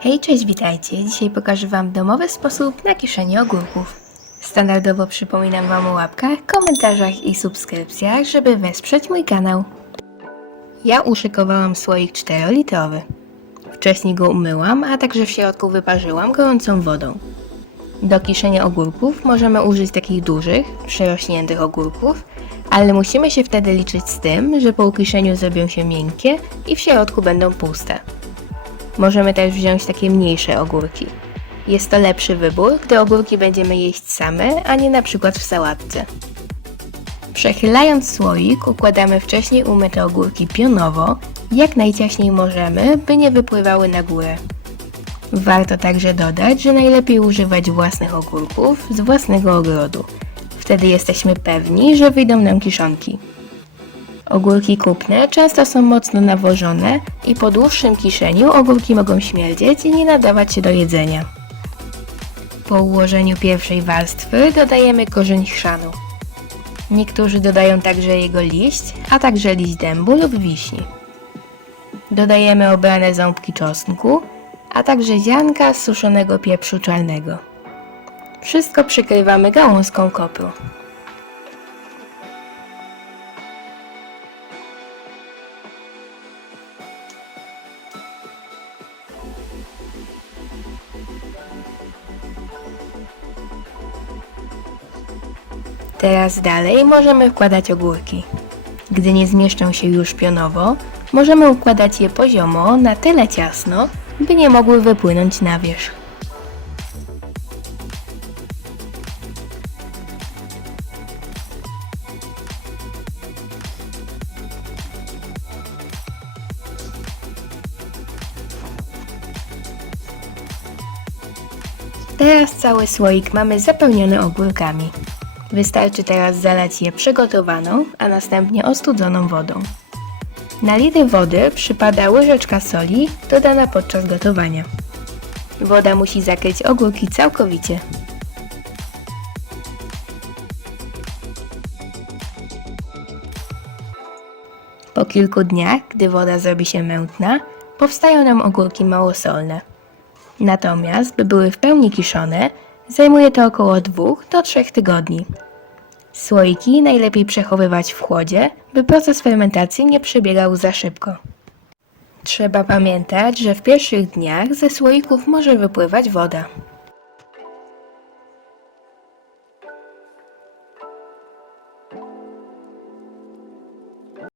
Hej, cześć, witajcie. Dzisiaj pokażę Wam domowy sposób na kiszenie ogórków. Standardowo przypominam Wam o łapkach, komentarzach i subskrypcjach, żeby wesprzeć mój kanał. Ja uszykowałam słoik 4-litrowy. Wcześniej go umyłam, a także w środku wyparzyłam gorącą wodą. Do kiszenia ogórków możemy użyć takich dużych, przerośniętych ogórków, ale musimy się wtedy liczyć z tym, że po ukiszeniu zrobią się miękkie i w środku będą puste. Możemy też wziąć takie mniejsze ogórki. Jest to lepszy wybór, gdy ogórki będziemy jeść same, a nie na przykład w sałatce. Przechylając słoik, układamy wcześniej umyte ogórki pionowo, jak najciaśniej możemy, by nie wypływały na górę. Warto także dodać, że najlepiej używać własnych ogórków z własnego ogrodu. Wtedy jesteśmy pewni, że wyjdą nam kiszonki. Ogórki kupne często są mocno nawożone i po dłuższym kiszeniu ogórki mogą śmierdzieć i nie nadawać się do jedzenia. Po ułożeniu pierwszej warstwy dodajemy korzeń chrzanu. Niektórzy dodają także jego liść, a także liść dębu lub wiśni. Dodajemy obrane ząbki czosnku, a także ziarnka suszonego pieprzu czarnego. Wszystko przykrywamy gałązką kopru. Teraz dalej możemy wkładać ogórki. Gdy nie zmieszczą się już pionowo, możemy układać je poziomo na tyle ciasno, by nie mogły wypłynąć na wierzch. Teraz cały słoik mamy zapełniony ogórkami. Wystarczy teraz zalać je przygotowaną, a następnie ostudzoną wodą. Na litr wody przypada łyżeczka soli dodana podczas gotowania. Woda musi zakryć ogórki całkowicie. Po kilku dniach, gdy woda zrobi się mętna, powstają nam ogórki małosolne. Natomiast, by były w pełni kiszone, Zajmuje to około 2 do 3 tygodni. Słoiki najlepiej przechowywać w chłodzie, by proces fermentacji nie przebiegał za szybko. Trzeba pamiętać, że w pierwszych dniach ze słoików może wypływać woda.